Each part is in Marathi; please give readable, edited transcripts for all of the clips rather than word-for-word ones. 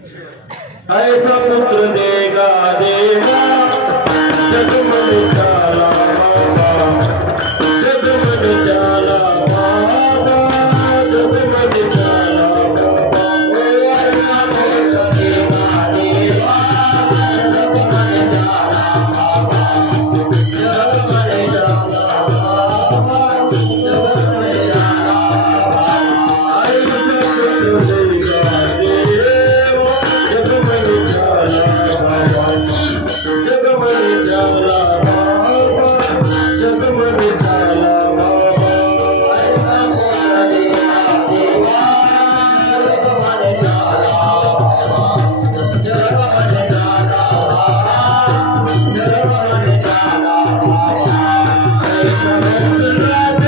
ऐसा पुत्र देगा देगा जगमग जाला बाबा, जगमग जाला बाबा, जगमग जाला बाबा। ऐसा पुत्र देगा देगा जगमग जाला बाबा, जगमग जाला बाबा, जगमग जाला बाबा। ऐसा पुत्र देगा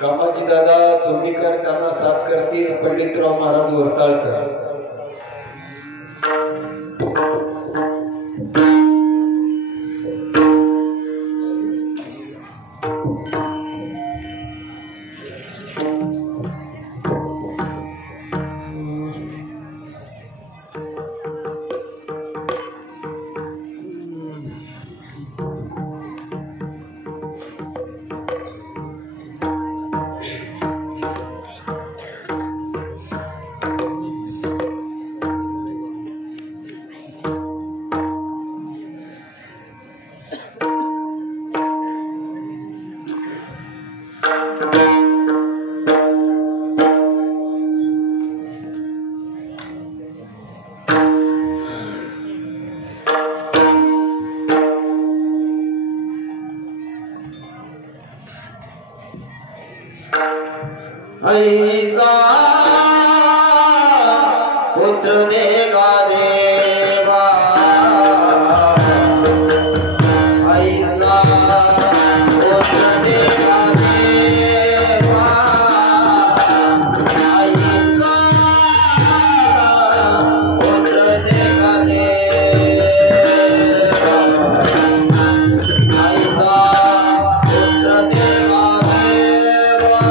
कामाची दादा चोंडीकर त्यांना साथ करतील पंडितराव महाराज वर्ताळकर. ऐसा पुत्र देगा देवा, ऐसा पुत्र देगा देवा, ऐसा पुत्र देगा देवा, ऐसा पुत्र देगा देवा.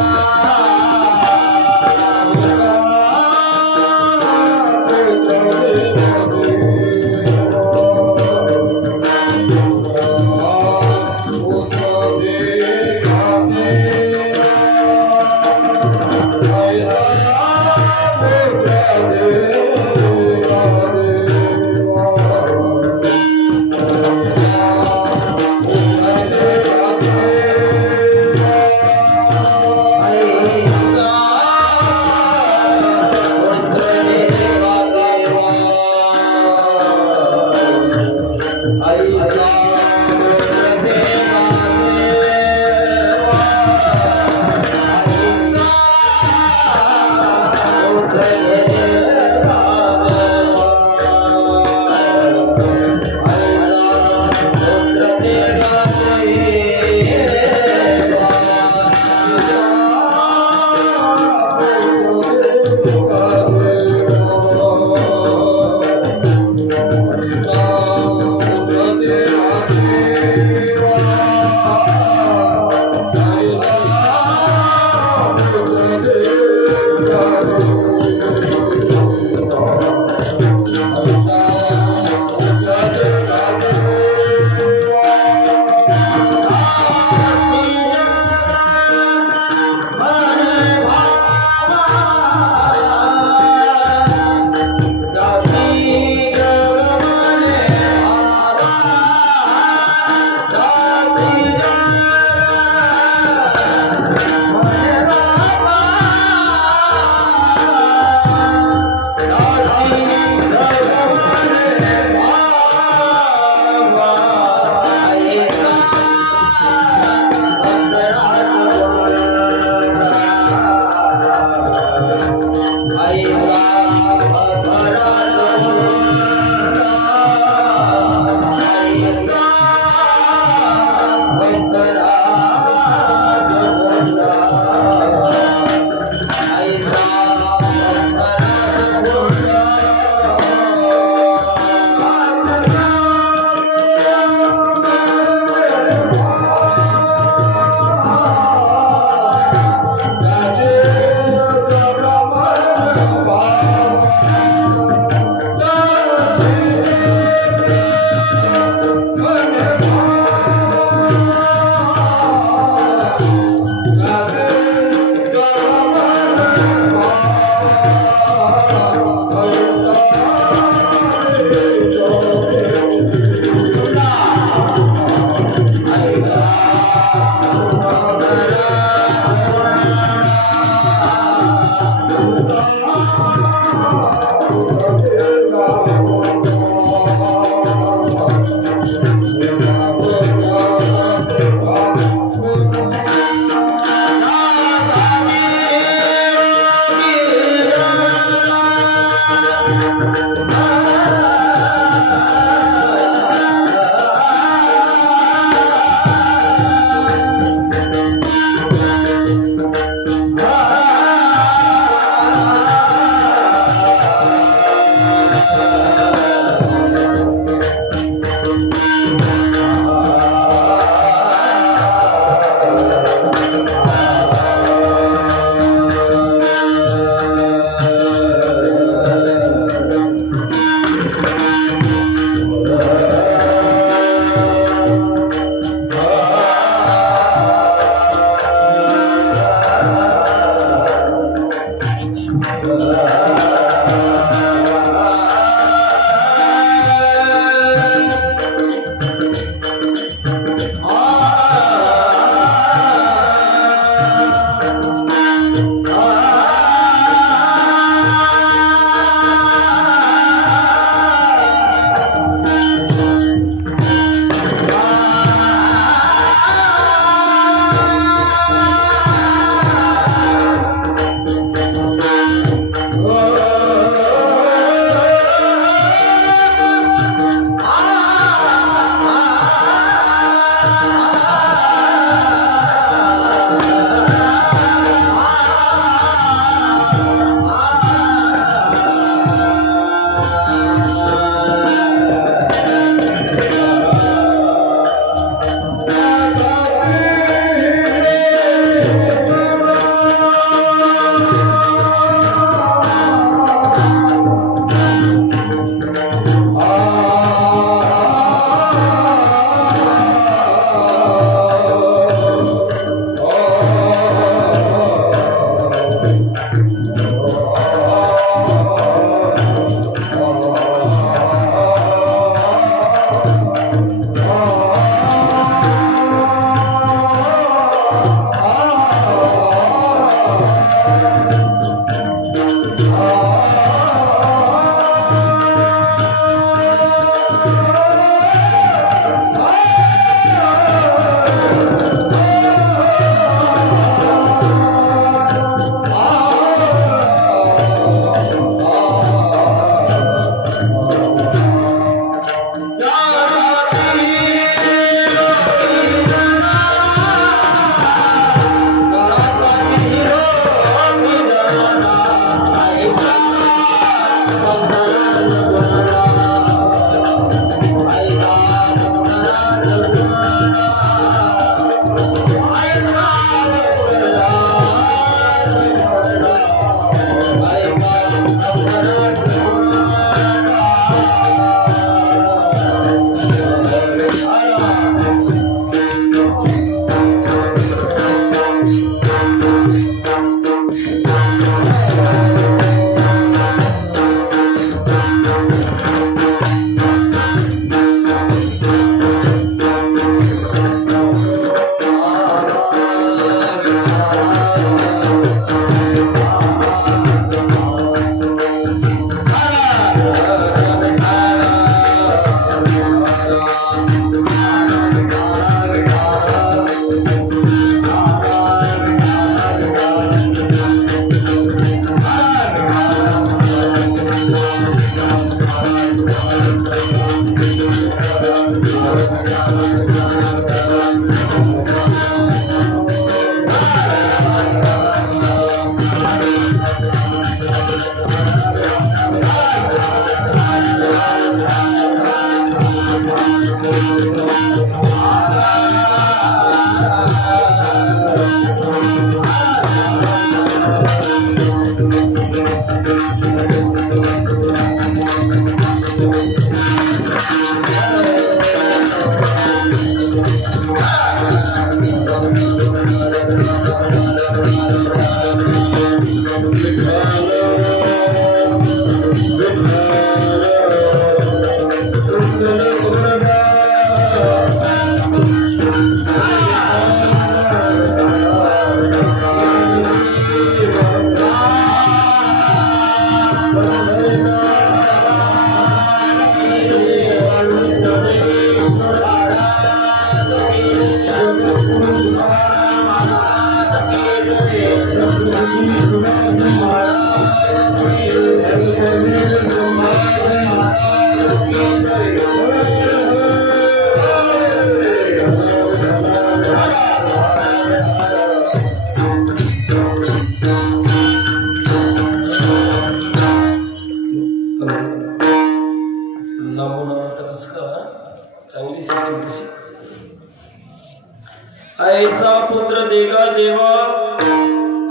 ऐसा पुत्र देगा देवा,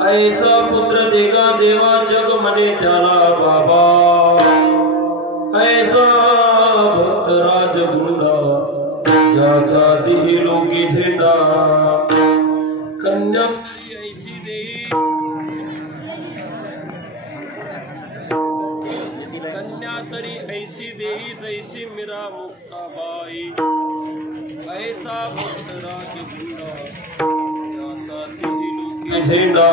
ऐसा पुत्र देगा देवा, जग मने त्याला बाबा, ऐसा भक्त राज गुंडा, ज्याचा दिही लोकी झेंडा, कन्या ऐसी देई, कन्या तरी ऐसी देई, जैसी मीरा मुक्ताबाई, ऐसा भक्त राज गुंडा, ज्याचा दिही लोकी झेंडा,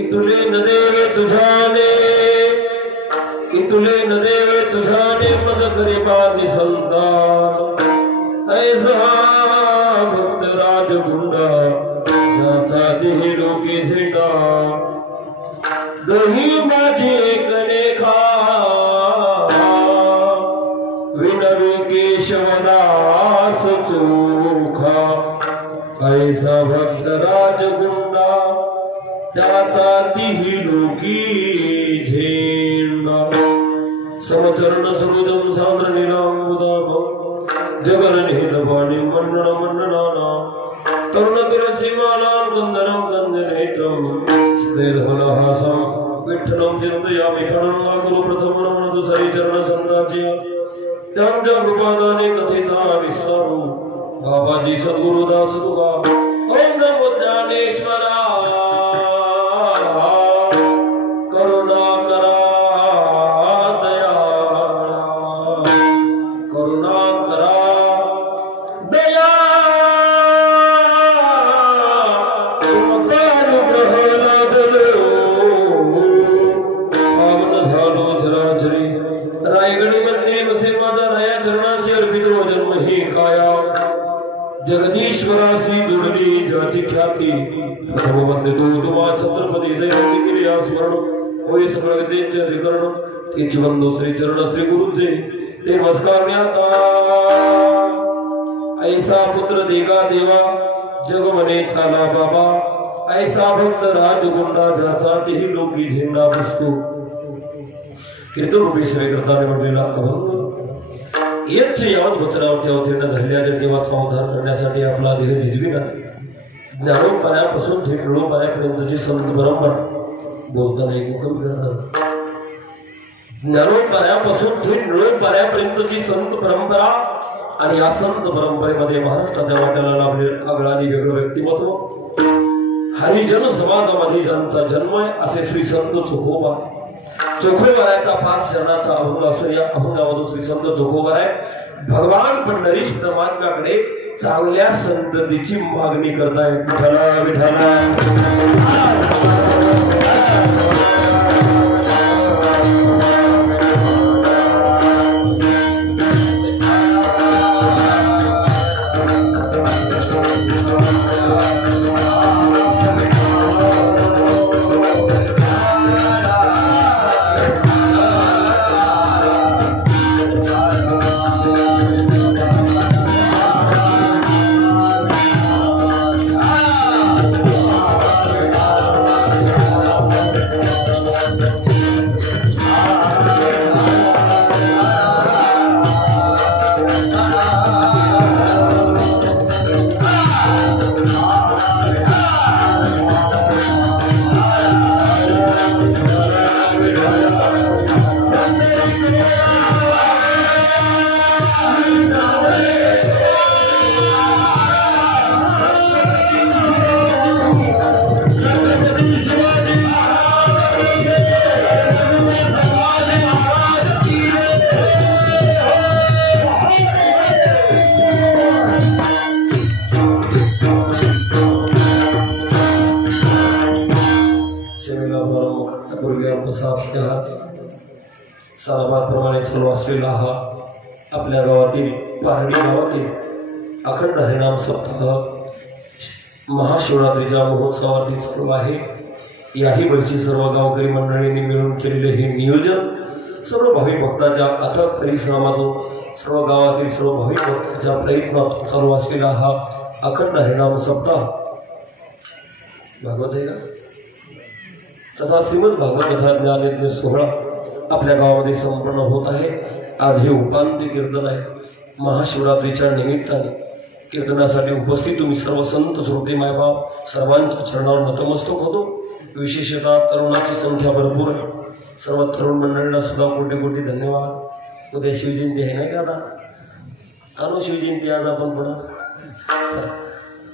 इतुले न देवे तुझाने, इतुले न देवे तुझाने, मज गरिबा निसंतान, ऐसा भक्त राज गुंडा, ज्याचा दिही लोकी झेंडा, दही माझे कने खा, विनवे केशवदास चोखा, ऐसा भक्त राज गुंडा, त्याचा दिही लोकी झेंडा, समचरण सरोजम सांद्र नीलांबुदाभं, जगन्निहितवाणी मन्नन मन्ननाना, तरुणतिर सीमालां गंधरं गंधनेत्रं, स्नेहलहासं विठ्ठलं चिंतयामि प्रणंगा गुरु प्रथम नमन दुसरी चरण संताची, त्यांच्या कृपादाने कथेचा विस्तारू, बाबाजी सद्गुरुदास तुका, ओम नमो ज्ञानेश्वरा, करुणा करा दयाळा, करुणा करा दया, तुमचा अनुग्रह लादलो, पावन झालो चराचरी, रायगडी मध्ये वसे माझा राया चरणाशी अर्पित जन्म ही काया, जगदीश्वराशी जोडली ज्याची ख्याती, प्रथम वंदितो तुम्हा छत्रपती जयाची केली स्मरण, होय सगळ विद्येचे अधिकरण, तेच वंदो श्री चरण श्री गुरुचे, ते नमस्कार आता, ऐसा पुत्र देगा देवा, जग मने थाला बाबा, ऐसा भक्त राजगुंडा, ज्याचा तेही लोकी झेंडा बसतो. कीर्तन रूपी श्रीकृताने म्हटलेला अभंग यच्छ यावत भद्रावती अवतीर्ण झालेल्या देवाचा उद्धार करण्यासाठी आपला देह झिजविला, ज्ञानोपायापासून थेट निळोपायापर्यंतची संत परंपरा, बोलताना एक कमी करतात, ज्ञानोपायापासून थेट निळोपायापर्यंतची संत परंपरा, आणि या संत परंपरेमध्ये महाराष्ट्राच्या वाट्याला लाभले आगळं आणि वेगळं व्यक्तिमत्व, हरिजन समाजामध्ये ज्यांचा जन्म आहे असे श्री संत चोखोबा, चोखोबरायचा 5 शरणाचा अभंग असून या अभंगामधून श्री संत चोखोबराय भगवान पंढरीश परमात्म्याकडे चांगल्या संततीची मागणी करतायत. विठ्ठला विठ्ठला सालाबादप्रमाणे चालू असलेला हा आपल्या गावातील पारडी गावातील अखंड हरिनाम सप्ताह महाशिवरात्रीच्या महोत्सवावरती चालू आहे. याही वर्षी सर्व गावकरी मंडळींनी मिळून केलेले हे नियोजन सर्व भाविक भक्ताच्या अथक परिश्रमातून सर्व गावातील सर्व भाविक भक्ताच्या प्रयत्नातून चालू असलेला हा अखंड हरिनाम सप्ताह भागवत आहे का तथा श्रीमद भागवत कथा ज्ञानयज्ञ सोहळा आपल्या गावामध्ये संपन्न होत आहे. आज हे उपांत्य कीर्तन आहे. महाशिवरात्रीच्या निमित्ताने कीर्तनासाठी उपस्थित तुम्ही सर्व संत श्रोते मायबाप सर्वांच्या चरणावर नतमस्तक होतो. विशेषतः तरुणाची संख्या भरपूर आहे. सर्व तरुण मंडळींना सुद्धा कोटी कोटी धन्यवाद. उद्या शिवजयंती आहे नाही का आता आणू शिवजयंती आज आपण पुन्हा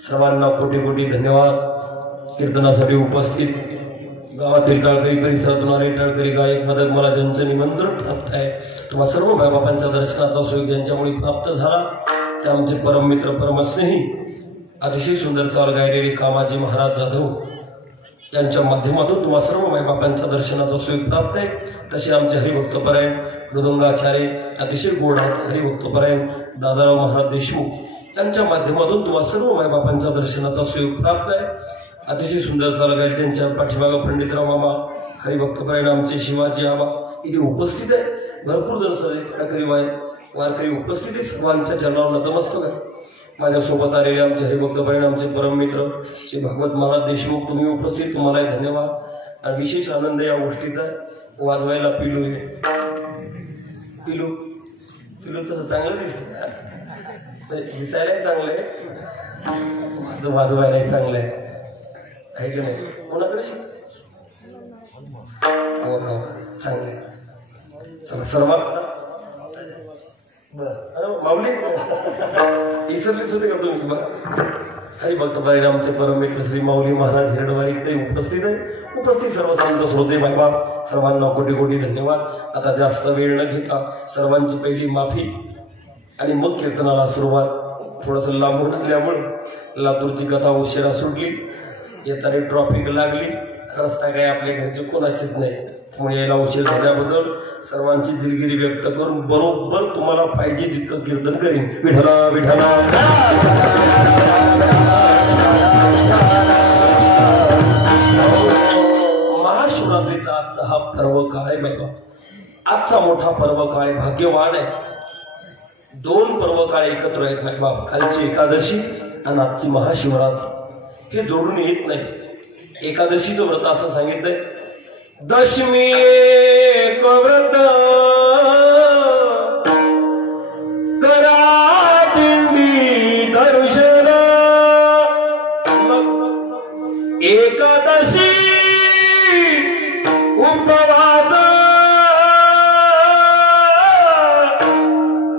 सर्वांना कोटी कोटी धन्यवाद. कीर्तनासाठी उपस्थित गावातील टाळकरी परिसरातून आले टाळकरी गायक मदक मला ज्यांचं निमंत्रण प्राप्त आहे तुम्हा सर्व मायबापांच्या दर्शनाचा सुयोग ज्यांच्यामुळे प्राप्त झाला ते आमचे परममित्र परमस्नेही अतिशय सुंदर चाल गायलेले कामाजी महाराज जाधव यांच्या माध्यमातून तुम्हा सर्व मायबापांच्या दर्शनाचा सुयोग प्राप्त आहे. तसे आमचे हरिभक्तपरायण मृदंगाचार्य अतिशय गोड हरिभक्तपरायण दादाराव महाराज देशमुख यांच्या माध्यमातून तुम्हा सर्व मायबापांच्या दर्शनाचा सुयोग प्राप्त आहे. अतिशय सुंदर चाल गाईल त्यांच्या पाठीमागा पंडितराव मामा हरिभक्तपरायण आमचे शिवाजी आबा इथे उपस्थित आहे. भरपूर जण सगळे वारकरी उपस्थित आहे. सर्वांच्या चरणावर नतमस्तक आहे. माझ्यासोबत आलेले आमचे हरिभक्तपरायण आमचे परममित्र श्री भागवत महाराज देशमुख तुम्ही उपस्थित तुम्हालाही धन्यवाद. आणि विशेष आनंद या गोष्टीचा वाजवायला पिलू आहे. पिलू तसं चांगलं दिसत दिसायलाही चांगलं आहे वाजवायलाही चांगलं आहे की नाही. कोणाकडे हो हो चांगलं आहे. चला सर्वात माऊली इसरलीच होते का तुम्ही बघा. हरिभक्तपरायण आमचे परममित्र श्री माऊली महाराज हिरडवारी इकडे उपस्थित आहे. उपस्थित सर्व संत श्रोते मायबाप सर्वांना कोटी कोटी धन्यवाद. आता जास्त वेळ न घेता सर्वांची पहिली माफी आणि मग कीर्तनाला सुरुवात. थोडंसं लांबून आल्यामुळे लातूरची कथा उशिरा सुटली. येताना ट्रॉफिक लागली. रस्ता काय आपल्या घरचे कोणाचीच नाही त्यामुळे यायला उशीर झाल्याबद्दल सर्वांची दिलगिरी व्यक्त करून बरोबर तुम्हाला पाहिजे तितकं कीर्तन करीन. विठ्ठला विठ्ठला महाशिवरात्रीचा आजचा हा पर्व काळ आहे बाबा. आजचा मोठा पर्व काळ भाग्यवान आहे. 2 पर्व काळ एकत्र आहेत बाप. कालची एकादशी आणि आजची महाशिवरात्री हे जोडून येत नाही. एकादशीचं व्रत असं सांगितलंय दशमी एक व्रत करा दिंडी दर्शन एकादशी उपवास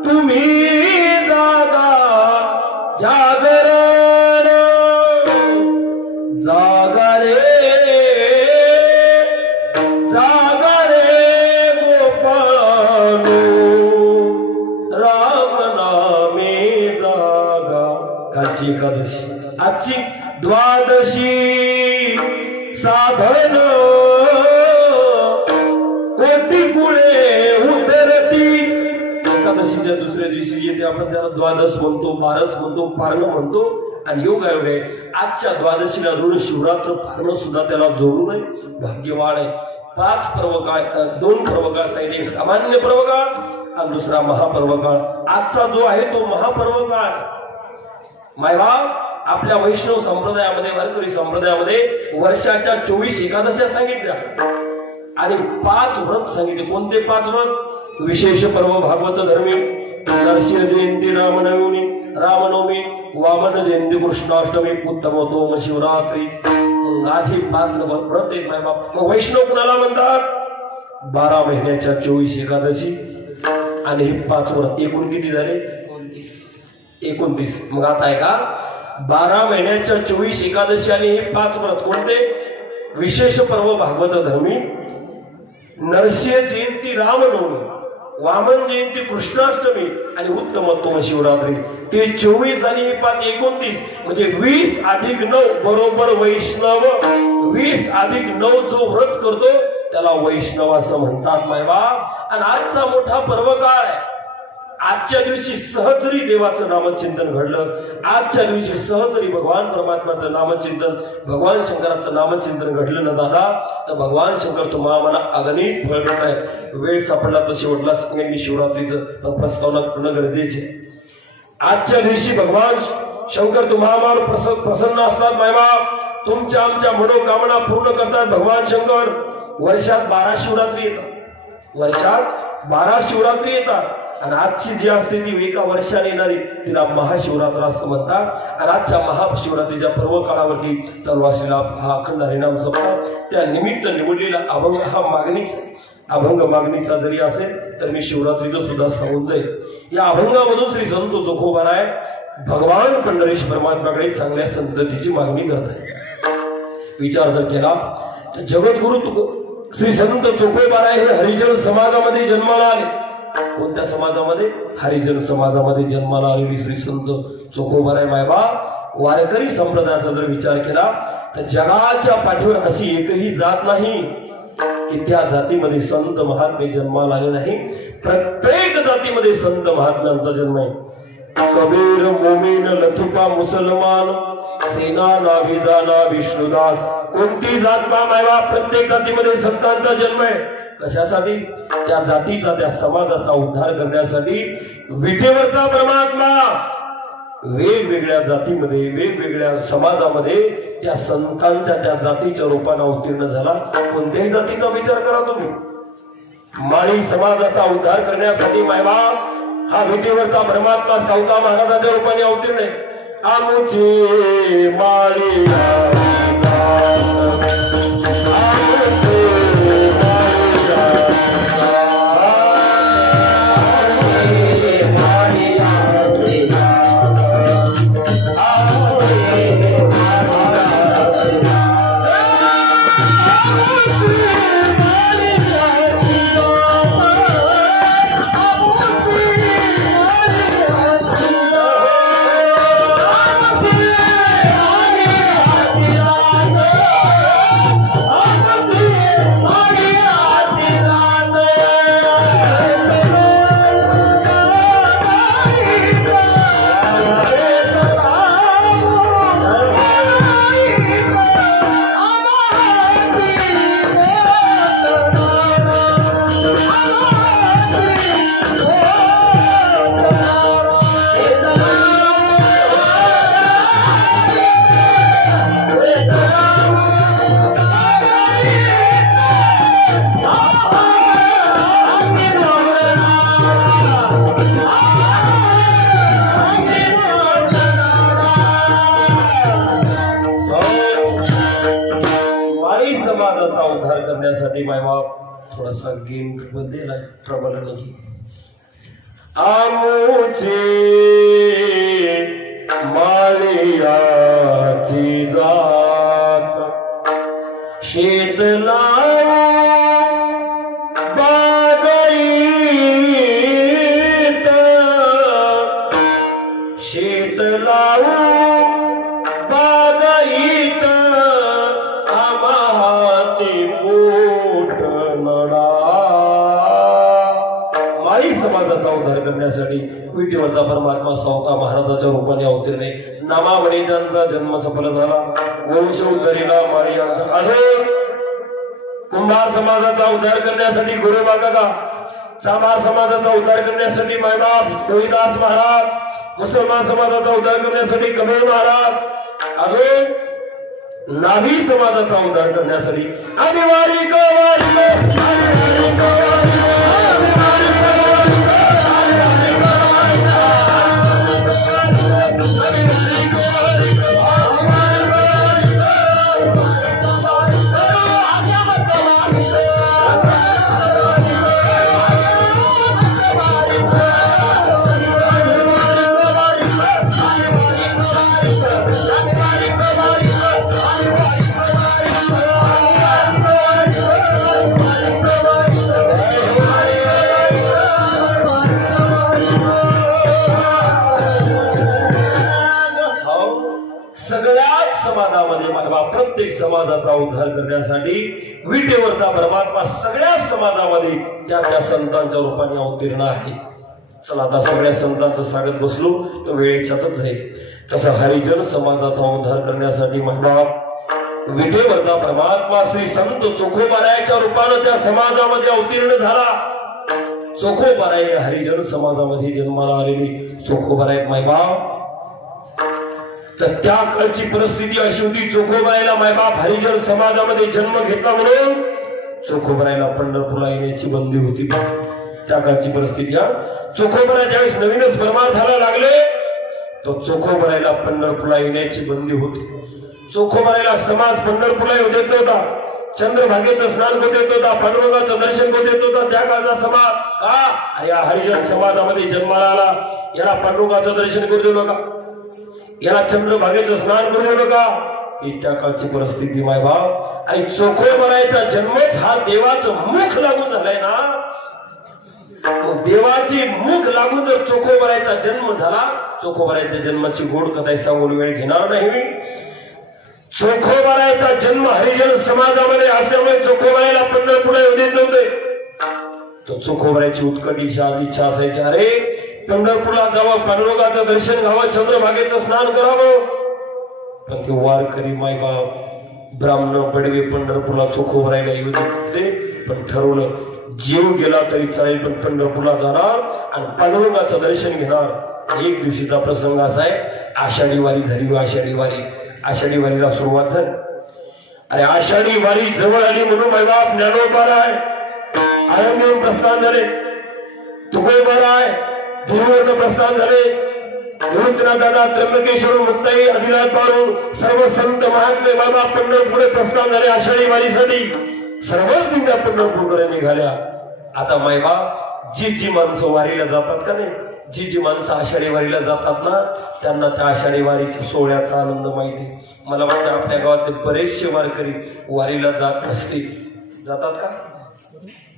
तुम्ही जागा जागरण जागा रे आजची एकादशी, आजची द्वादशी साधन कोटी कुळे उतरती. एकादशीच्या दुसऱ्या दिवशी येते, आपण त्याला द्वादश म्हणतो, बारस म्हणतो, पारण म्हणतो. आणि योगायोग आहे आजच्या द्वादशीला जोडून शिवरात्र पारण सुद्धा त्याला जोडू नये. भाग्यवान आहे. 5 पर्वकाळ, 2 पर्वकाळ सांगितले, एक सामान्य पर्वकाळ आणि दुसरा महापर्वकाळ. आजचा जो आहे तो महापर्वकाळ. मायबाप आपल्या वैष्णव संप्रदायामध्ये, वारकरी संप्रदायामध्ये वर्षाच्या 24 एकादशा सांगितल्या आणि 5 व्रत सांगितले. कोणते 5 व्रत? विशेष पर्व भागवत धर्मी, नरसिंह जयंती, रामनवमी, वामन जयंती, कृष्णाष्टमी, उत्तमोत्तम शिवरात्री. आज हे 5 व्रत आहेत मायबाप. मग वैष्णव कुणाला म्हणतात? 12 महिन्याच्या 24 एकादशी आणि हे 5 व्रत. एकूण किती झाले? 29. मग आता आहे का 12 महिन्याच्या 24 एकादशी आणि हे 5 व्रत कोणते? विशेष पर्व भागवत धर्मी, नरसिंह जयंती, रामनवमी, वामन जयंती, कृष्णाष्टमी आणि उत्तमोत्तम शिवरात्री. ते 24 आणि हे 5 29 म्हणजे 20 अधिक 9 बरोबर वैष्णव. 20 अधिक 9 जो व्रत करतो त्याला वैष्णव असं म्हणतात मायबाप. आणि आजचा मोठा पर्वकाळ आहे. आजच्या दिवशी सहजरी देवाचं नामचिंतन घडलं. आजच्या दिवशी सहजरी भगवान परमात्माचं नामचिंतन, भगवान शंकराचं नामचिंतन घडलं ना दादा, तर भगवान शंकर तुम्हाला मला अगणित फळ देत आहे. वेळ सापडला तर शेवटला सांगेन मी शिवरात्रीचं प्रस्तावना करणं गरजेचे. आजच्या दिवशी भगवान शंकर तुम्हाला प्रसन्न असतात मायबाप. तुमच्या आमच्या मनोकामना पूर्ण करतात भगवान शंकर. वर्षात 12 शिवरात्री येतात. वर्षात 12 शिवरात्री येतात आणि आजची जी असते ती एका वर्षाने येणारी तिला महाशिवरात्र असं म्हणतात. आणि आजच्या महाशिवरात्रीच्या पर्व काळावरती चालू असलेला हा अखंड हरिनाम सप्ताह, त्या निमित्त निवडलेला अभंग हा मागणीचा. अभंग मागणीचा जरी असेल तर मी शिवरात्रीचं सुद्धा सांगून जाईल. या अभंगामधून श्री संत जोखोबाराय भगवान पंढरीश परमात्म्याकडे चांगल्या संततीची मागणी करत आहे. विचार जर केला तर जगद्गुरु श्री संत जोखोबाराय हे हरिजन समाजामध्ये जन्माला आले. कोणत्या समाजामध्ये? हरिजन समाजामध्ये जन्माला आलेली श्री संत जोखोबाराय मायबा. वारकरी संप्रदायाचा जर विचार केला तर जगाच्या पाठीवर अशी एकही जात नाही की त्या जातीमध्ये संत महात्मे जन्माला आले नाही. प्रत्येक जातीमध्ये संत महात्म्यांचा जन्म आहे. कबीर, मोमीन, लथिफा, मुसलमान, सेना, नाभिजाना, विष्णुदास, कोणती जात मायबा, प्रत्येक जातीमध्ये संतांचा जन्म आहे. कशासाठी? त्या जातीचा, त्या समाजाचा उद्धार करण्यासाठी. विठेवरचा परमात्मा वेगवेगळ्या जातीमध्ये, वेगवेगळ्या समाजामध्ये त्या संतांच्या, त्या जातीच्या रूपाने अवतीर्ण झाला. कोणत्याही जातीचा विचार करा तुम्ही. माळी समाजाचा उद्धार करण्यासाठी मायबाप हा विठेवरचा परमात्मा सावता महाराजाच्या रूपाने अवतीर्ण आहे. आमुचे माळी थोडासा गेम बदलेला ट्रबल नाही. आमुचे माळियाची जात शेतला बागईत शेत लावू नेवारी समाजाचा उद्धार करण्यासाठी विठीवरचा परमात्मा सावता महाराजाच्या रूपाने अवतरणे. नामावणीदांचा जन्म सफल झाला. वंश उद्धरीला माळी यांचा अजून कुंभार समाजाचा उद्धार करण्यासाठी गुरुबा काका, चांभार समाजाचा उद्धार करण्यासाठी मायबाप रोहिदास महाराज, मुसलमान समाजाचा उद्धार करण्यासाठी कबीर महाराज, अजून नाभी समाजाचा उद्धार करण्यासाठी आम्ही वारी गो वारी गो, आम्ही वारी गो वारी गो, आम्ही वारी गो वारी गो, आम्ही वारी गो वारी गो, आम्ही वारी गो वारी गो, प्रत्येक समाजाचा उद्धार करण्यासाठी विटेवरचा परमात्मा सगळ्या समाजामध्ये त्या त्या संतांच्या रूपाने अवतीर्ण आहे. चला आता सगळ्या संतांचं सांगत बसलो तर वेळेच्यातच जाईल. तसं हरिजन समाजाचा उद्धार करण्यासाठी महिमा विटेवरचा परमात्मा श्री संत चोखोबारायच्या रूपाने त्या समाजामध्ये अवतीर्ण झाला. चोखोबाराय हरिजन समाजामध्ये जन्माला आलेली चोखोबाराय महिमा. तर त्या काळची परिस्थिती अशी होती, चोखोबारायला मायबाप हरिजन समाजामध्ये जन्म घेतला म्हणून चोखोबारायला पंढरपूरला येण्याची बंदी होती. त्या काळची परिस्थिती. चोखोबाराय ज्यावेळेस नवीनच परमार्थाला लागले तो चोखोबारायला पंढरपूरला येण्याची बंदी होती. चोखोबारायला समाज पंढरपूरला येऊ देत नव्हता. चंद्रभागेचं स्नान करून देत होता, पांडुरंगाचं दर्शन करून देत होता. त्या काळचा समाज का अरे हरिजन समाजामध्ये जन्माला आला, याला पांडुरंगाचं दर्शन करू देऊ नका, याला चंद्रभागेचं स्नान करू नका, ही त्या काळची परिस्थिती मायबाप. आणि चोखोबारायचा जन्मच हा देवाचं मुख लागून झालाय ना. देवाची मुख लागून जर चोखोबारायचा जन्म झाला, चोखोबारायच्या जन्माची गोड कथा सांगून वेळ घेणार नाही मी. चोखोबारायचा जन्म हरिजन समाजामध्ये असल्यामुळे चोखोबारायला पंढरपूरला येऊ देत नव्हते. तो चोखोबारायची उत्कट इच्छा असायची, अरे पंढरपूरला जावं, पांडुरंगाचं दर्शन घ्यावं, चंद्रभागेचं स्नान करावं. पण ते वारकरी मायबाप ब्राह्मण बडवे पंढरपूरला चोखोबारायला येऊ देते. पण ठरवलं जीव गेला तरी चालेल पण पंढरपूरला जाणार आणि पांडुरंगाचं दर्शन घेणार. एक दिवशीचा प्रसंग असा आहे, आषाढी वारी झाली. आषाढी वारीला सुरुवात झाली. अरे आषाढी वारी जवळ आली म्हणून मायबाप ज्ञानोबाराय आळंदीहून प्रस्थान झाले, तुकोबाराय धुळवरनं प्रस्थान झाले, दादा त्र्यंबकेश्वर मुक्ताई आदिनाथ पारून सर्व संत महात्मे बाबा पंढरपूर प्रस्थान झाले. आषाढी वारीसाठी सर्वच दिंड्या पंढरपूरकडे निघाल्या. आता मायबाप जी माणसं वारीला जातात का नाही, जी माणसं आषाढी वारीला जातात ना, त्यांना त्या आषाढी वारीच्या सोहळ्याचा आनंद माहिती. मला वाटतं आपल्या गावातले बरेचसे वारकरी वारीला जात नसतील. जातात का?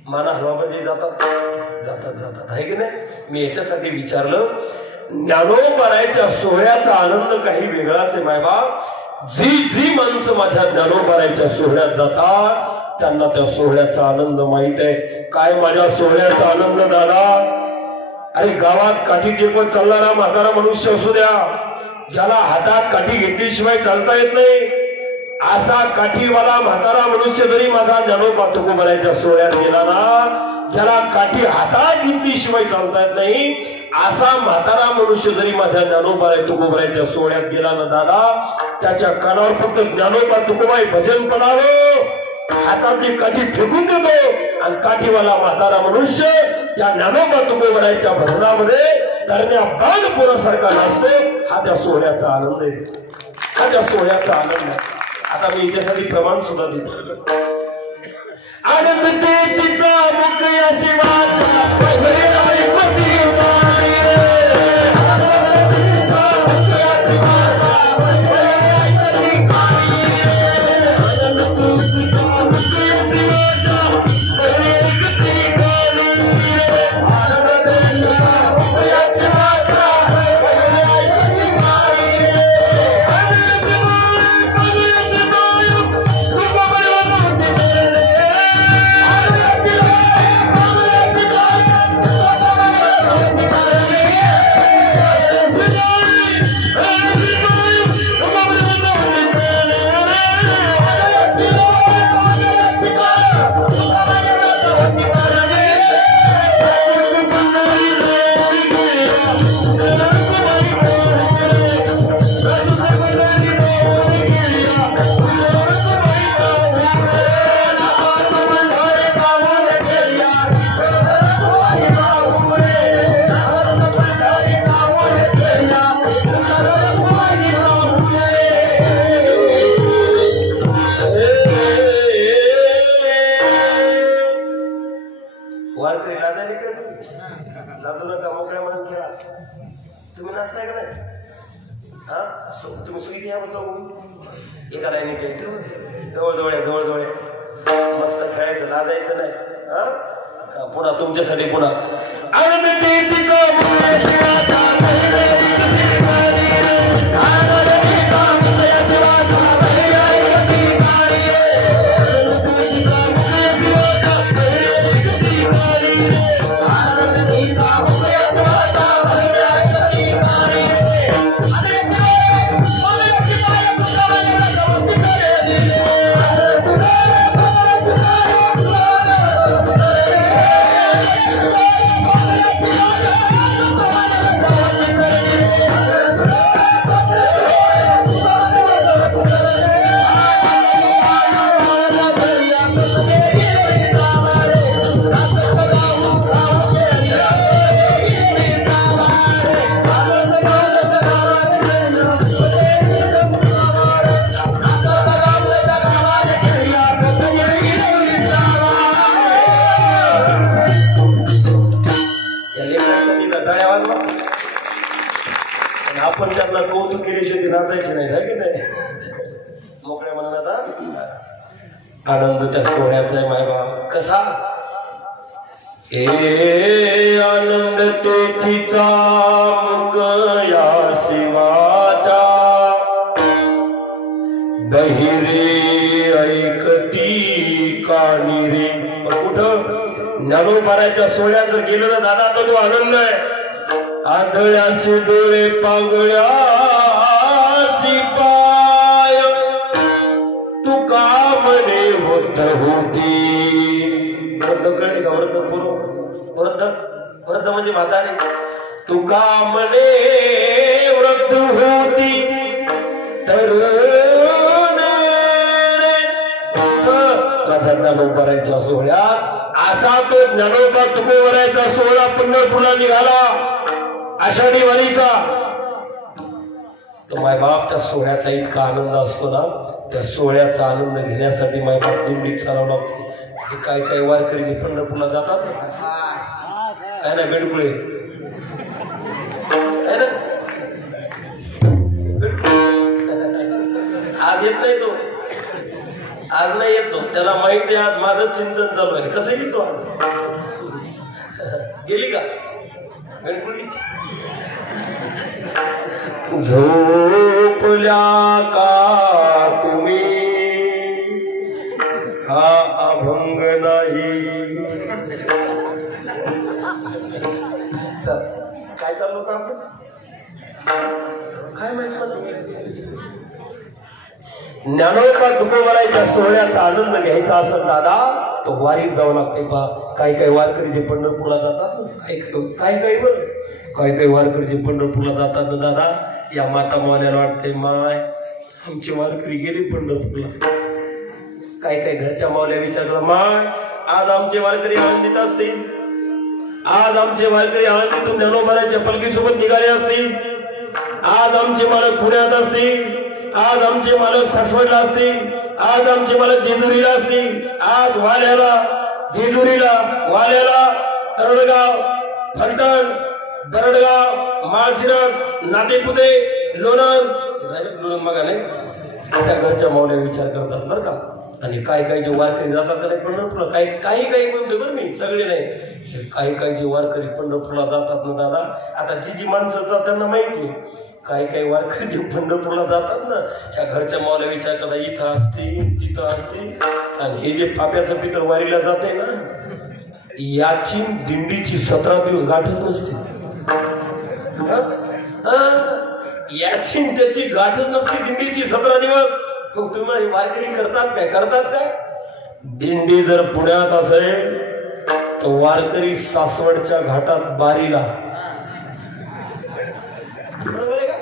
माना हवा म्हणजे जातात आहे की नाही. मी याच्यासाठी विचारलं, ज्ञानोबारायच्या सोहळ्याचा आनंद काही वेगळाच आहे मायबाप. जी माणसं माझ्या ज्ञानोबारायच्या सोहळ्यात जातात त्यांना त्या सोहळ्याचा आनंद माहित आहे. काय माझ्या सोहळ्याचा आनंद दादा? अरे गावात काठी टेकवत चालणारा म्हातारा मनुष्य असू द्या, ज्याला हातात काठी घेतल्याशिवाय चालता येत नाही, असा काठीवाला म्हातारा मनुष्य जरी माझा ज्ञानोबा तुकोबारायच्या सोहळ्यात गेला ना, ज्याला काठी हातात घेतल्याशिवाय चालता येत नाही, असा म्हातारा मनुष्य जरी माझ्या ज्ञानोबा तुकोबारायच्या सोहळ्यात गेला ना दादा, त्याच्या कानावर फक्त ज्ञानोबा तुकोबाई भजन पडावं, हातातली काठी फेकून देतो आणि काठीवाला म्हातारा मनुष्य त्या ज्ञानोबा तुकोबारायच्या भजनामध्ये तरण्या बाण पोरासारखा नाचतो. हा त्या सोहळ्याचा आनंद आहे, हा त्या सोहळ्याचा आनंद आहे. आता मी याच्यासाठी प्रमाण सुद्धा देतो. आनंद तिचा मुख या शिवाचा लाजू नका, मोकळ्या म्हणून खेळा. तुम्ही नाचताय का नाही? हा, तुम्ही सुईची या जाऊ एका लाईनी ते जवळ जवळ मस्त खेळायचं, लाजायचं नाही. हा, पुन्हा तुमच्यासाठी पुन्हा आपण त्यांना कौतुक केल्याशिवाय नाचायचे नाही, आहे की नाही? मोकळ्या म्हणण्यात आनंद त्या सोहळ्याचा आहे. मायबाप कसा ए आनंद तेथीचा मुक या शिवाचा बहिरे ऐकती कानी रे. पण कुठं ज्ञानोबाराच्या सोहळ्यात गेलं ना दादा, तर तो आनंद आहे. आंधळ्याशी डोळे पांगळ्याशी पाय तुका म्हणे होत होती. वृद्ध कळले का? वृद्ध वृद्ध म्हणजे म्हातारे. तुका म्हणे वृद्ध होती तर माझा ज्ञानोबारायच्या सोहळ्यात असा तो ज्ञानोबा तुकोबारायचा सोहळा पंढरपूरला निघाला आषाढी वारीचा. तो मायबाप त्या सोहळ्याचा इतका आनंद असतो ना, त्या सोहळ्याचा आनंद घेण्यासाठी मायबाप दिंडीत चालावं लागते. काय काय वारकरी जे पंढरपूरला जातात काय ना, बेडकुळे आज येत नाही तो, आज नाही येतो. त्याला माहिती आहे आज माझं चिंतन चालू आहे. कसं येतो आज? गेली का बेडकुळी? झोपल्या का तुम्ही हा अभंग नाही. चल काय चालू होतं आपलं? काय माहित मला. ज्ञानोबा तुकोबारायच्या सोहळ्याचा आनंद घ्यायचा असेल दादा, तो वारीत जावं लागते. पा काही काही वारकरी जे पंढरपूरला जातात ना, काही वारकरी जे पंढरपूरला जातात ना दादा, या माता मावल्याला वाटते माय आमची वारकरी गेली पंढरपूरला. काही घरच्या मावल्या विचारतात, माय आज आमचे वारकरी आनंदित असतील, आज आमचे वारकरी आनंदीतून ज्ञानोबारायच्या पलकीसोबत निघाले असतील, आज आमचे मालक पुण्यात असतील, आज आमचे मालक सासवडला असतील, आज आमचे मालक जेजुरीला असतील, आज वाल्याला जेजुरीला वाल्याला तरडगाव फलटण बरडगाव माळशिरस नातेपुते लोणंद बघा नाही अशा घरच्या मावल्या विचार करतात बरं का. आणि काही जे वारकरी जातात का नाही पंढरपूरला, काही म्हणतो बरं मी, सगळे नाही, काही जे वारकरी पंढरपूरला जातात ना दादा. आता जी माणसं जातात त्यांना माहिती आहे, काही वारकरी जे पंढरपूरला जातात ना, ह्या घरच्या मावल्या विचार करतात इथं असते तिथं असते. आणि हे जे पाप्याचं पितर वारीला जाते ना, याची दिंडीची 17 दिवस गाठच नसते. याची त्याची गाठच नसते दिंडीची 17 दिवस. मग तुम्ही वारकरी करतात काय? दिंडी जर पुण्यात असेल तर वारकरी सासवडच्या घाटात बारीला, बरोबर आहे का?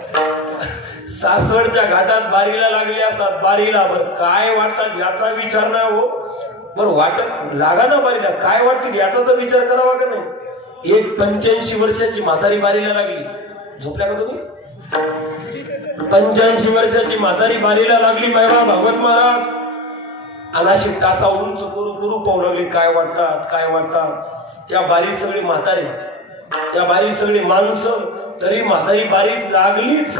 सासवडच्या घाटात बारीला लागले असतात. बारीला बरं काय वाटतात याचा विचार नाही हो. बरं वाटत लागा ना बारीला, काय वाटतं याचा तर विचार करावा का नाही. एक 85 वर्षाची म्हातारी बारीला लागली. झोपल्या का तुम्ही? 85 वर्षाची म्हातारी बारीला लागली बाबा भागवत महाराज. अनाशी टाचा उंच करू पाहू लागली काय वाटतात. त्या बारी सगळी म्हातारी त्या बारीत सगळी माणसं, तरी म्हातारी बारीत लागलीच.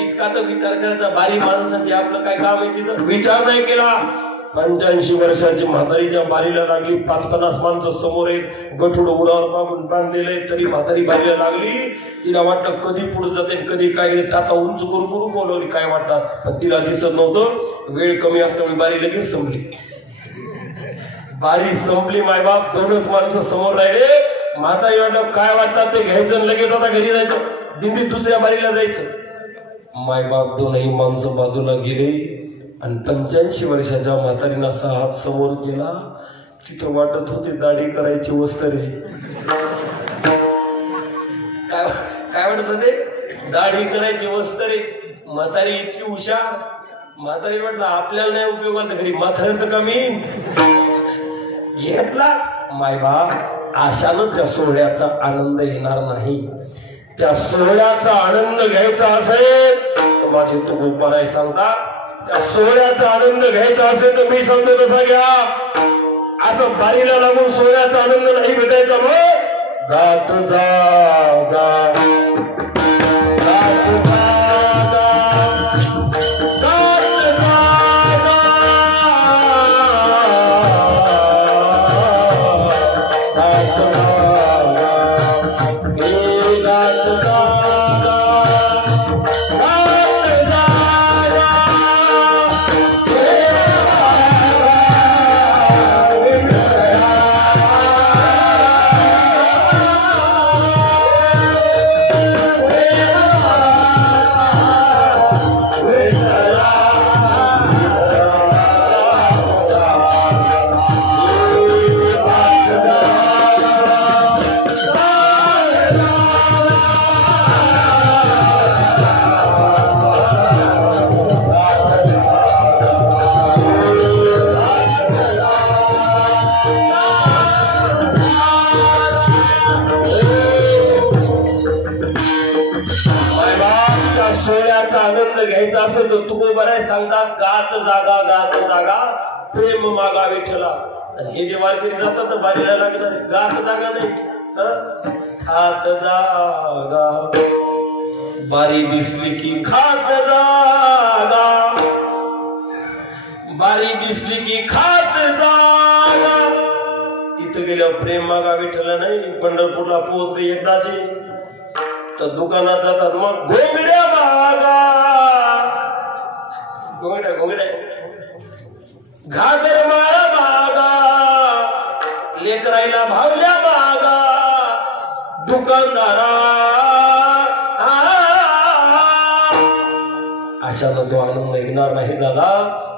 इतका तर विचार करायचा, बारी माणसाची आपलं काय काम आहे तिथं, विचार नाही केला. 85 वर्षाची म्हातारी त्या बारीला लागली. 50-50 माणसं समोर आहेत, गठुड उरावर मागून बांधलेले, तरी म्हातारी बारीला लागली. तिला वाटलं कधी पुढे जाते, कधी काय, टाचा उंच करून बोलवली काय वाटतात, पण तिला दिसत नव्हतं. वेळ कमी असल्यामुळे बारी लगेच संपली. बारी संपली. मायबाप 2च माणसं समोर राहिले. म्हातारी वाटलं काय वाटतात ते घ्यायचं, लगेच आता घरी जायचं, दिंडीत दुसऱ्या बारीला जायचं. मायबाप 2ही माणसं बाजूला गेले आणि 85 वर्षाच्या म्हातारीनं असा हात समोर केला. तिथं वाटत होते दाढी करायची वस्तरे. काय वाटत होते, दाढी करायची वस्तरे. म्हातारी इतकी हुशार. म्हातारी म्हटलं आपल्याला नाही उपयोगाला, घरी म्हातारी तर कमी घेतला. मायबाप आशानं त्या सोहळ्याचा आनंद येणार नाही. त्या सोहळ्याचा आनंद घ्यायचा असेल तर माझे तो गोपाराय सांगता, त्या सोहळ्याचा आनंद घ्यायचा असेल तर मी सांगतो तसा घ्या. असं बारीला लागून सोहळ्याचा आनंद नाही भेटायचा. मग गात जागा घ्यायचा असेल तर तुकोबाराय सांगतात, गात जागा प्रेम मागा विठ्ठला. आणि हे जे वारकरी जातात तर बारीला लागणार, गात जागा नाही, खात जागा. बारी दिसली की खात जागा, बारी दिसली की खात जागा. तिथं गेल्यावर प्रेम मागा विठ्ठला नाही. पंढरपूरला पोहोचले एकदाचे तर दुकानात जातात, मग घोंगड्या मागा. घोंगड्या घागर माळा मागा, लेकराईला भावल्या मागा. दुकानदारा अशानं तो आनंद येणार नाही दादा.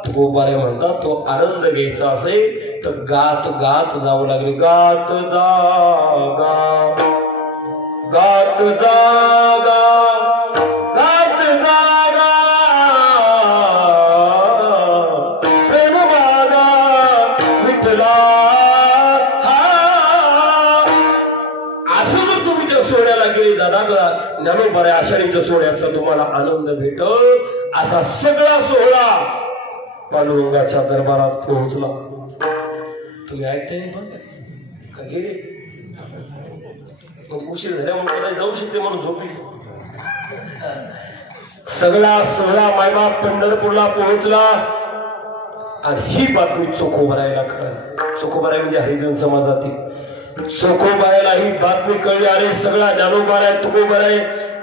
तू गोपारे म्हणतात तो आनंद घ्यायचा असेल तर गात गात जावं लागले. गात जागा गात जागा गात जागा प्रेम मागा विठ्ठला. असं जर तुम्ही त्या सोहळ्याला गेले दादा, ज्ञानोबा आषाढीच्या सोहळ्याचा तुम्हाला आनंद भेटल. असा सगळा सोहळा पांडुरंगाच्या दरबारात पोहोचला. तुम्ही ऐकताय का गेले? उशीर झाल्यामुळे जाऊ शकते म्हणून झोपली. सगळा सोहळा मायबाप पंढरपूरला पोहोचला आणि ही बातमी चोखोबारायला कळली. चोखोबाराय म्हणजे हरिजन समाजातील. चोखोबारायला ही बातमी कळली. अरे सगळा ज्ञानोबाराय, तुकोबाराय,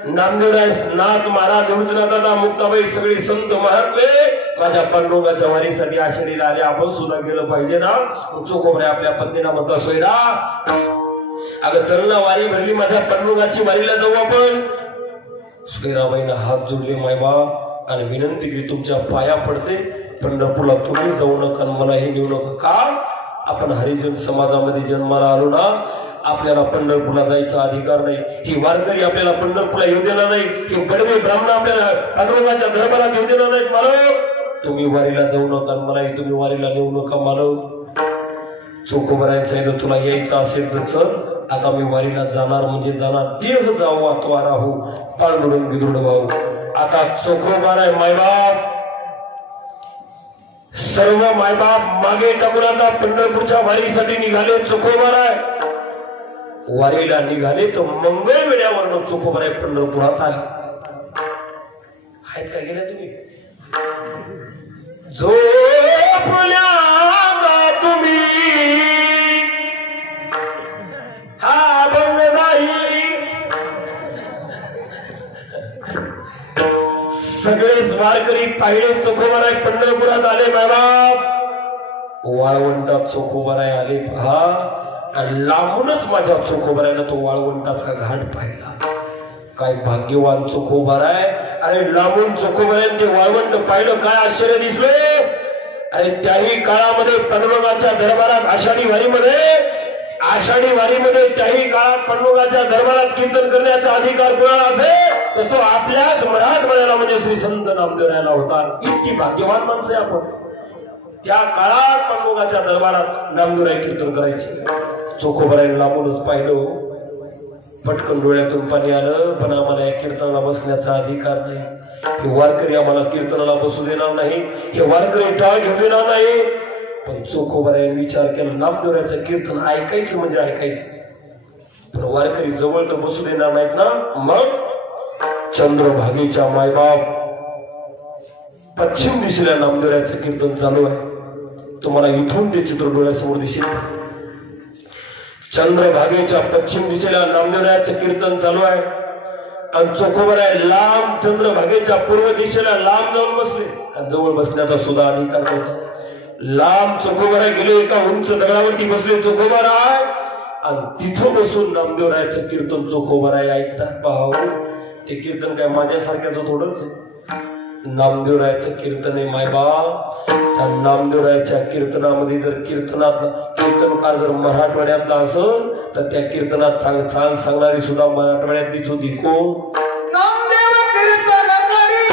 नामदेवराय, नाथ महाराज, निवृत्तीनाथ, मुक्ताबाई, सगळी संत महात्मे माझ्या पांडुरंगाच्या वारीसाठी आषाढीला आले. आपण सुद्धा गेलं पाहिजे ना. चोखोबाराय आपल्या पत्नीला म्हणता, सोयरा अगं चल ना, वारी भरली माझ्या पांडुरंगाची, वारीला जाऊ आपण. सोयराबाईनं हात जोडले मायबाप आणि विनंती की तुमच्या पाया पडते, पंढरपूरला तुम्ही जाऊ नका, मलाही नेऊ नका. का? आपण हरिजन समाजामध्ये जन्माला आलो ना, आपल्याला पंढरपूरला जायचा अधिकार नाही. ही वारकरी आपल्याला पंढरपूरला येऊ देणार नाही. ही बडवे ब्राह्मण आपल्याला पांडुरंगाच्या दरबारात येऊ देणार नाहीत. मालव तुम्ही वारीला जाऊ नका, मलाही तुम्ही वारीला नेऊ नका. मालव चोखोबाराय सांगितलं, तुला यायचं असेल तर चल, आता मी वारीला जाणार म्हणजे जाणार. देह जाऊ अथवा राहू, पांडुरंग विदुर भाऊ. आता चोखोबाराय मायबाप सर्व मायबाप मागे टाकून आता पंढरपूरच्या वारीसाठी निघाले. चोखोबाराय वारीला निघाले तर मंगळवेड्यावरनं चोखोबराय पंढरपुरात आले. आहेत का गेल्या तुम्ही? झोपल्या तुम्ही हा बंद नाही. सगळेच वारकरी पाहिले चोखोबराय पंढरपुरात आले. बाबा वाळवंटात चोखोबराय आले पहा. आणि लांबूनच माझ्या चोखोबरायनं तो वाळवंटाचा घाट पाहिला. काय भाग्यवान चोखोबराय. अरे लांबून चोखोबरायन ते वाळवंट पाहिलं. काय आश्चर्य दिसले. अरे त्याही काळामध्ये पन्वगाच्या दरबारात आषाढी वारीमध्ये त्याही काळात पन्वगाच्या दरबारात कीर्तन करण्याचा अधिकार कोणाला असेल तर तो आपल्याच मराठवाड्याला म्हणजे श्री संत नामदेवरायाला होता. इतकी भाग्यवान माणसं आहे आपण. त्या काळात पन्वगाच्या दरबारात नामदेवराय कीर्तन करायचे. चोखोबरायने लांबूनच पाहिलं. पटकन डोळ्यातून पाणी आलं. पण आम्हाला या कीर्तनाला बसण्याचा अधिकार नाही. हे वारकरी आम्हाला कीर्तनाला बसू देणार नाही. हे वारकरी टाळ घेऊ देणार नाही. पण चोखोबरायने विचार केला नामदेवरायाचं कीर्तन ऐकायचं म्हणजे ऐकायचं. पण वारकरी जवळ तर बसू देणार नाहीत ना. मग चंद्रभागेच्या मायबाप पश्चिम दिशेला नामदेवरायाचं कीर्तन चालू आहे. तुम्हाला इथून ते चित्र डोळ्यासमोर दिसेल. चंद्रभागेच्या पश्चिम दिशेला नामदेवरायाचं कीर्तन चालू आहे. आणि चोखोबराय लांब चंद्रभागेच्या पूर्व दिशेला लांब जाऊन बसले. कारण जवळ बसण्याचा सुद्धा अधिकार नव्हता. लांब चोखोबराय गेले. एका उंच दगडावरती बसले चोखोबराय. आणि तिथं बसून नामदेवरायाचं कीर्तन चोखोबराय ऐकतात. पाहाव ते कीर्तन काय माझ्यासारख्याचं थोडंच आहे. नामदेवरायाचं कीर्तन आहे मायबाप. त्या नामदेवरायाच्या कीर्तनामध्ये जर कीर्तनकार जर मराठवाड्यातला असेल तर त्या कीर्तनात चाल सांगणारी सुद्धा मराठवाड्यातलीच होती. कोण? नामदेव कीर्तन करी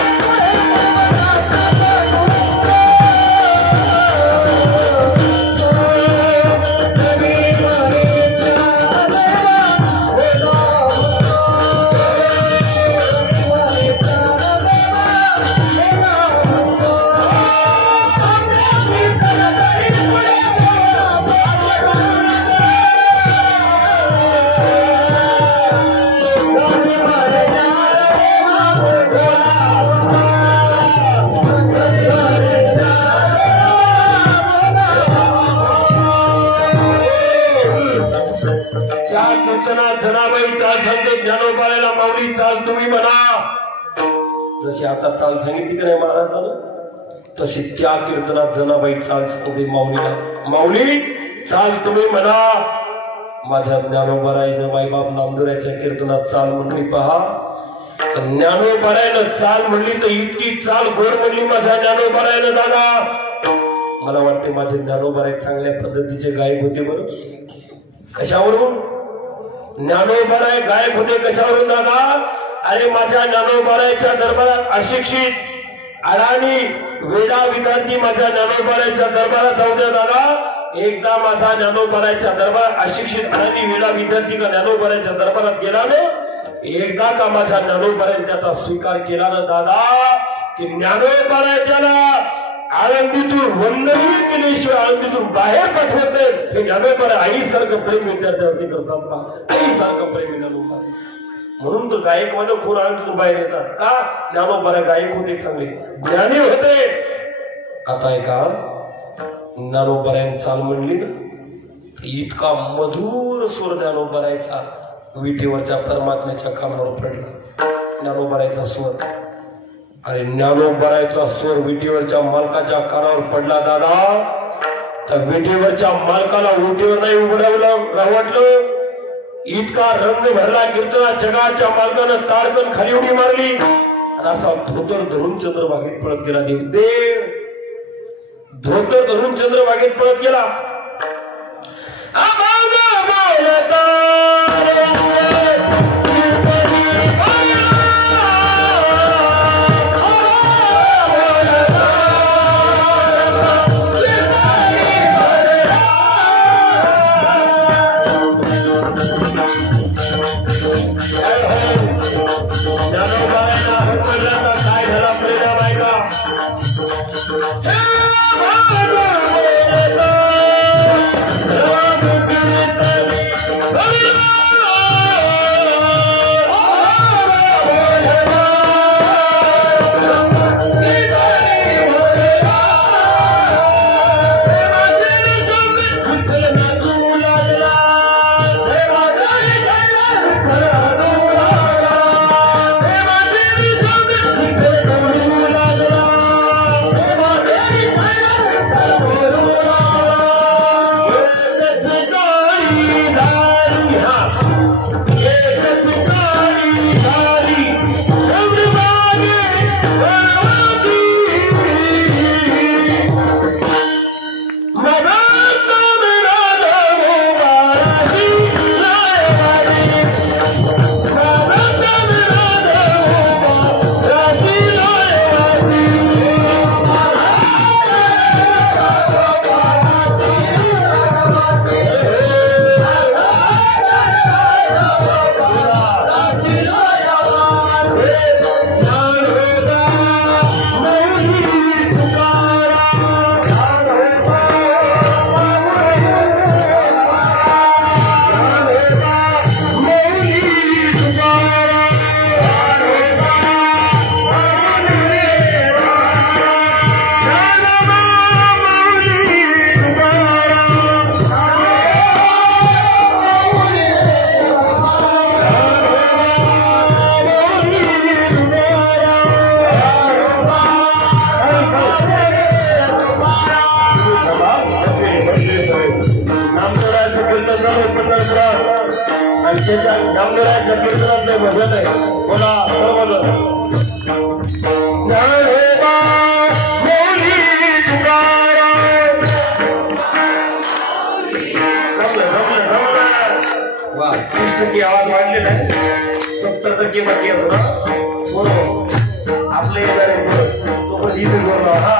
जनाबाई चाल सांगते. ज्ञानोबाला माऊली चाल तुम्ही म्हणा. जशी आता चाल सांगितली की नाही महाराजानं तशी त्या कीर्तनात जनाबाई चाल सांगते माऊलीला. माऊली चाल तुम्ही म्हणा. माझ्या ज्ञानोबारायनं माईबाप नामदेवरायाच्या कीर्तनात चाल म्हणली पहा. ज्ञानोबारायनं चाल म्हणली तर इतकी चाल गोड म्हणली माझ्या ज्ञानोबारायनं. दादा मला वाटते माझे ज्ञानोबाराय चांगल्या पद्धतीचे गायक होते. बरं कशावरून ज्ञानोबाराय गायक होते? कशावरून दादा? अरे माझ्या ज्ञानोबारायच्या दरबारात अशिक्षित अडाणी वेडा विद्यार्थी माझ्या ज्ञानोबारायच्या दरबारात जाऊ द्या दादा. एकदा माझा ज्ञानोबारायच्या दरबारात अशिक्षित अडाणी वेडा विद्यार्थी का ज्ञानोबारायच्या दरबारात गेला ना. एकदा का माझ्या ज्ञानोबारायने त्याचा स्वीकार केला ना दादा की ज्ञानोबाराय त्याला आळंदीतून वंदनीय केल्याशिवाय आळंदीतून बाहेर पाठवत नाही. हे ज्ञानोबाराय आईसारखं प्रेम विद्यार्थ्यावरती करतात पा. आईसारखं प्रेम ज्ञानोबारायचं. म्हणून तर गायक मध्ये खोर आळंदीतून बाहेर येतात. का? ज्ञानोबाराय गायक होते, चांगले ज्ञानी होते. आता ऐका ज्ञानोबारायने चाल म्हणली ना इतका मधुर सूर ज्ञानोबारायचा विठीवरच्या परमात्म्याच्या कानावर पडला. ज्ञानोबारायचा स्वर. अरे ज्ञानोबारायचा स्वर विठीवरच्या मालकाच्या कानावर पडला दादा. त्या विठीवरच्या मालकाला उठीवर नाही उभं रावटलं. इतका रंग भरला कीर्तना. जगाच्या मालकानं ताडकन खाली उडी मारली आणि असा धोतर धरून चंद्रभागेत पळत गेला. देव धोतर धरून चंद्रभागेत पळत गेला. त्याच्या नामदेवाच्या कीर्तनात नाही भजन आहे. बोला सर्वजण वा 30% आवाज वाढलेला आहे. 70% बाकी आहे ना. बरोबर आपले येणार आहे तो पण इथे बोलला हा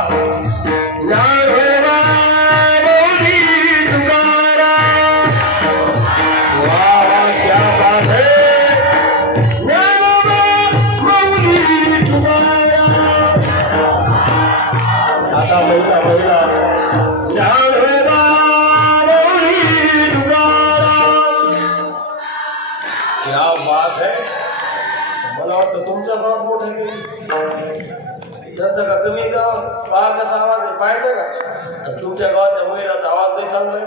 तुमचा गावात मोठा आहे त्यांचा का कमी गावात पहा कसा आवाज आहे पाहायचा का तुमच्या गावाच्या महिलाचा आवाज नाही चांगला आहे.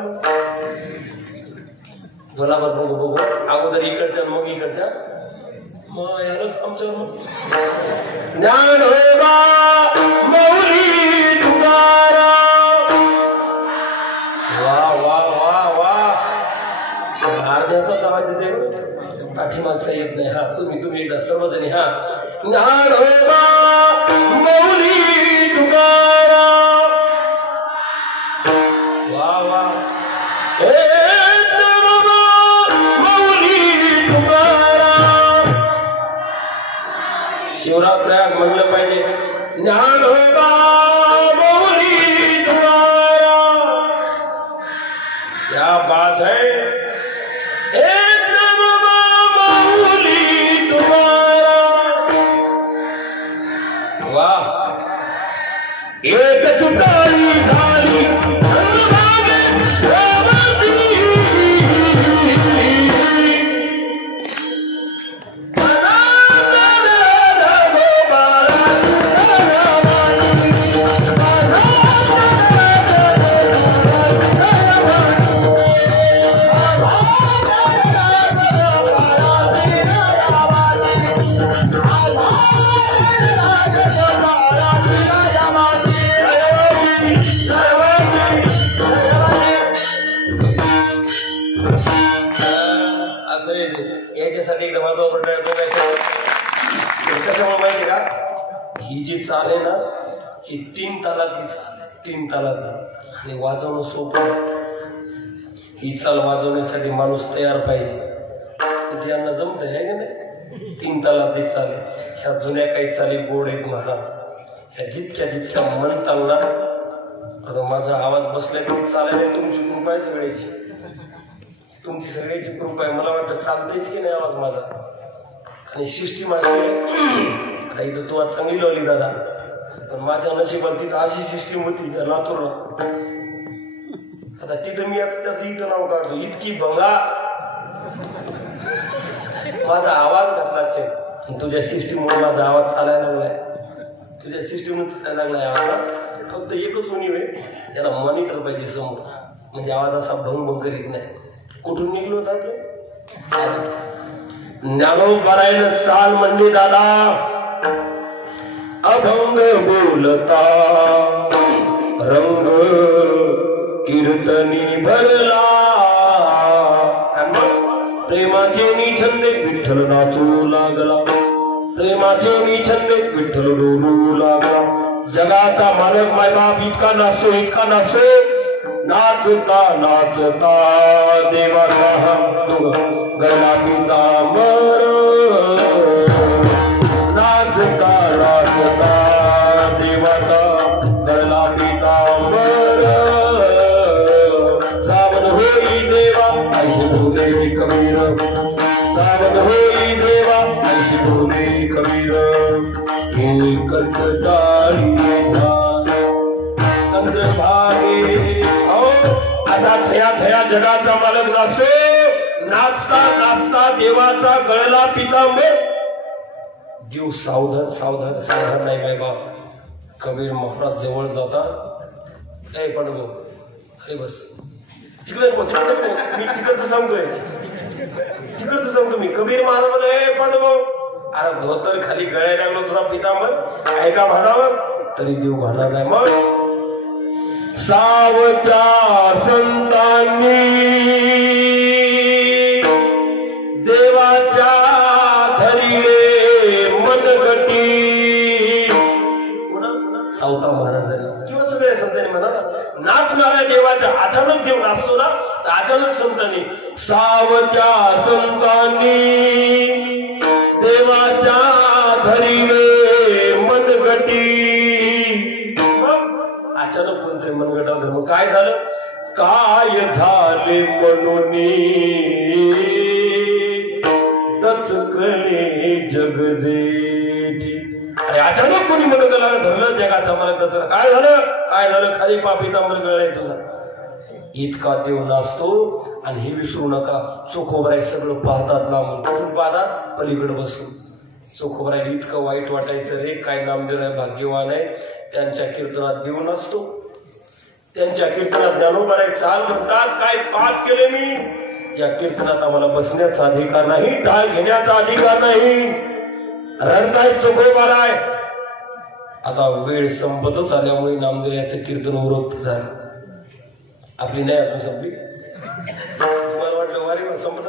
बोला बरं बघू बघू अगोदर इकडच्या मग इकडच्या मग यार आमच्या ज्ञान वा वा वा वा अर्ध्याचाच आवाज येते पाठीमागचा येत नाही. हा तुम्ही एकदा सर्वजणी हा ज्ञानोबा मौली तुकाराम वा वा हे ज्ञानोबा मौली तुकाराम शिवरात्र्यात म्हणलं पाहिजे ज्ञानोबा मौली तुकाराम क्या बात है. एक चुटाई झाली याच्यासाठी एकदा माझा कशामुळे माहिती का ही जी चाल आहे ना ही 3 तालाची चाल आहे. 3 तालाची आणि वाजवणं सोपं. ही चाल वाजवण्यासाठी माणूस तयार पाहिजे. ते यांना जमत आहे का नाही. 3 तालाची चाल आहे. ह्या जुन्या काही चाली गोड आहेत महाराज. ह्या जितक्या म्हणताल ना आता माझा आवाज बसलाय तुम्ही चालायला तुमची कृपा आहे सगळ्याची. तुमची सगळ्याची कृपा आहे. मला वाटतं चालतेच की नाही आवाज माझा आणि सिस्टीम अशी आता इथं तू आज चांगली लावली दादा पण माझ्या नशिबात तिथं अशी सिस्टीम होती त्या लातूरला. आता तिथं मी त्याचं इथं नाव काढतो इतकी भंगा माझा आवाज घातला. तुझ्या सिस्टीममुळे माझा आवाज चालायला लागलाय. तुझ्या सिस्टीममुळे चालायला लागलाय आवाज. फक्त एकच उणीव आहे त्याला मॉनिटर पाहिजे समोर म्हणजे आवाज असा भंग भंग करीत नाही. कुठून निघलो होत आपलं ज्ञानोबरायन चाल म्हणजे दादा अभंग बोलता रंग कीर्तनी भरला प्रेमाचे मी छंदे विठ्ठल नाचू लागला. प्रेमाचे मी छंदे विठ्ठल डोलू लागला. जगाचा मालक मायबाप इतका नाचतो नाचता नाचता देवाचा गळा पितांबर नाचता नाचता देवाचा गळा पितांबर सावध होई देवा ऐसे बोले कबीर सावध होई बोली देवा ऐशी बोले कबीर एकच टाळी चंद्रभागे असा थया थया जगाचा मालक नसतो नाचता नाचता देवाचा गळला पितांबर देव सावधान सावधान सावधान नाही बाबा कबीर महाराज जवळ जातात ए पण गो खाली बस तिकडे मी तिकडचं सांगतोय तिकडचं सांगतो मी कबीर महाराज मध्ये पण गो अरे धोतर खाली गळायला लागलो तुझा पितांबर ऐका म्हणावं तरी देव म्हणणार नाही मग सावत्या संतांनी देवाच्या धरिले मनगटी सावता महाराजांनी किंवा सगळ्या संतांनी म्हणा नाचणाऱ्या देवाच्या अचानक देव नाचतो ना तर अचानक संतांनी सावत्या संतांनी देवाच्या धरिले मनगटी अचानक कोणतरी मनगटा धर्म काय झालं काय झाले म्हणून दचकले जग जेठी अरे अचानक कोणी मनगटाला धरलं जगाचा मला दचक काय झालं खाली पापी तांबर गळलाय तुझा इतका देव नाचतो आणि हे विसरू नका चोखोबराय सगळं पाहतात लांबून कुठून पाहतात पलीकडे बसून चोखोबरायला इतकं वाईट वाटायचं रे काय नामदेव आहे भाग्यवान आहे त्यांच्या कीर्तनात देव नसतो त्यांच्या कीर्तनात ज्ञानोबराय चाल म्हणतात काय पाप केले मी या कीर्तनात आम्हाला बसण्याचा अधिकार नाही टाळ घेण्याचा अधिकार नाही रडताय चोखोबराय आता वेळ संपतच आल्यामुळे नामदेवाचं कीर्तन उरक्त झालं आपली नाही अजून संपली तुम्हाला वाटलं वारी संपत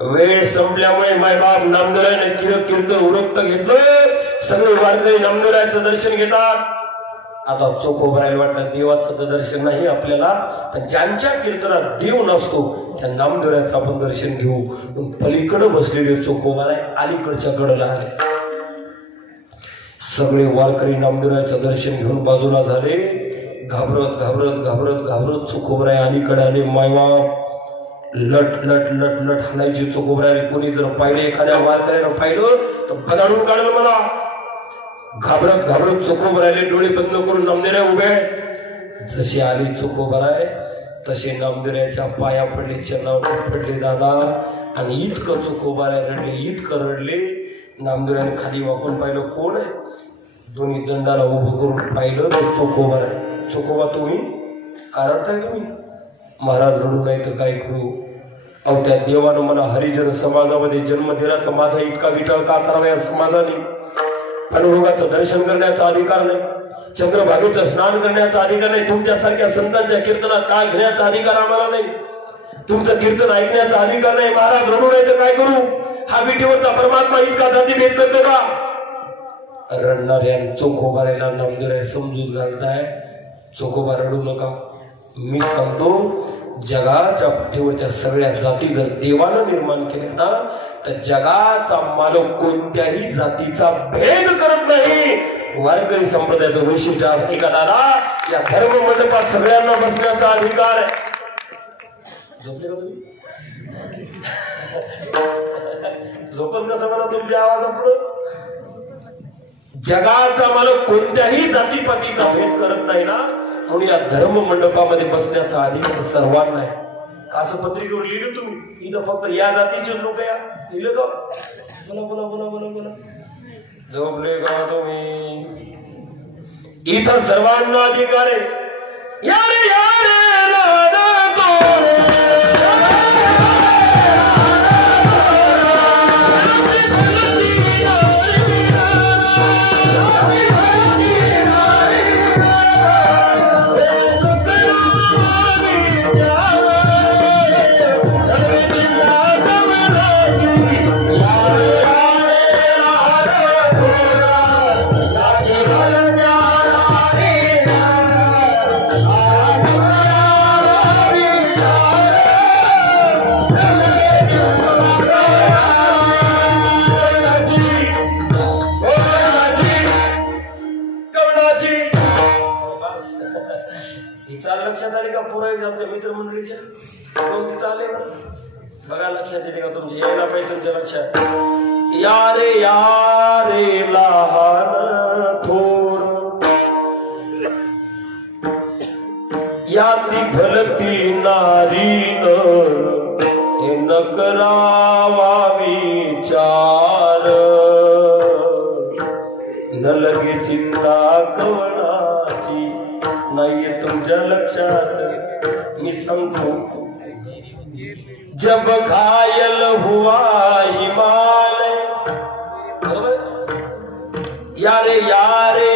वेळ संपल्यामुळे मायबाप नामदेवाने कीर्तन उरक्त घेतलं सगळे वारकरी नामदेवाचं दर्शन घेतात आता चोखोबरायला वाटलं देवाचं तर दर्शन नाही आपल्याला पण ज्यांच्या कीर्तनात देव नसतो त्या नामदेवाचं आपण दर्शन घेऊ पलीकडे बसलेले चोखोबराय अलीकडच्या कडेला आले सगळे वारकरी नामदेवाचं दर्शन घेऊन बाजूला झाले घाबरत घाबरत घाबरत घाबरत चोखोबराय अलीकडे आले मायबाप लट लट लट लट हलायची चोखोबरायला कोणी जर पाहिलं एखाद्या वारकऱ्यानं पाहिलं तर बदाडून काढलं मला घाबरत घाबरत चोखोबरायले डोळे बंद करून नामदेव उभे जशी आली चोखोबराय तसे नामदेवाच्या पाया पडले चरणावर पडले दादा आणि इतकं चोखोबराय रडले इतकं रडले नामदेवाने खाली वाकून पाहिलं कोण आहे दोन्ही दंडाला उभं करून पाहिलं तर चोखोबराय चोखोबा तुम्ही काय रडताय तुम्ही महाराज रडू नाही तर काय करू अहो त्या देवानं मला हरिजन समाजामध्ये जन्म दिला तर माझा इतका विटाळ का करावा या समाजाने अनुरोगाचं दर्शन करण्याचा अधिकार नाही चंद्रभागेचं स्नान करण्याचा अधिकार नाही तुमच्यासारख्या संतांच्या कीर्तनात का घेण्याचा अधिकार आम्हाला नाही तुमचं कीर्तन ऐकण्याचा अधिकार नाही महाराज रडू नाही तर काय करू हा विठीवरचा परमात्मा इतका जाती भेद करतो का रडणाऱ्या चोखोबाऱ्याला नामदेव समजूत घालताय चोखोबा रडू नका मी सांगतो जगाच्या पाठीवरच्या सगळ्या जाती जर देवानं निर्माण केल्या ना तर जगाचा मालक कोणत्याही जातीचा भेद करत नाही वारकरी संप्रदायाचं वैशिष्ट्य आहे का दादा या धर्म मंडपात सगळ्यांना बसण्याचा अधिकार आहे झोपले का तुम्ही झोपन कसं म्हणा तुमच्या आवाजापुढं जगाचा मालक कोणत्याही जातीपातीचा भेद करत नाही ना म्हणून या धर्म मंडपामध्ये बसण्याचा अधिकार सर्वांना आहे असं पत्रिकेवर लिहिलं तुम्ही इथं फक्त या जातीचे लोक या लिहिलं का बोला बोला बोला बोला बोला झोपले का तुम्ही इथं सर्वांना अधिकार आहे यारे यारे बघा लक्षात येते का तुमच्या यायला पाहिजे तुमच्या लक्षात यारे लहान थोर याती भलती नारी न करावा विचार न लगे चिंता कवनाची नाहीये तुमच्या लक्षात मी सांगतो जब घायल हुआ हिमालय यारे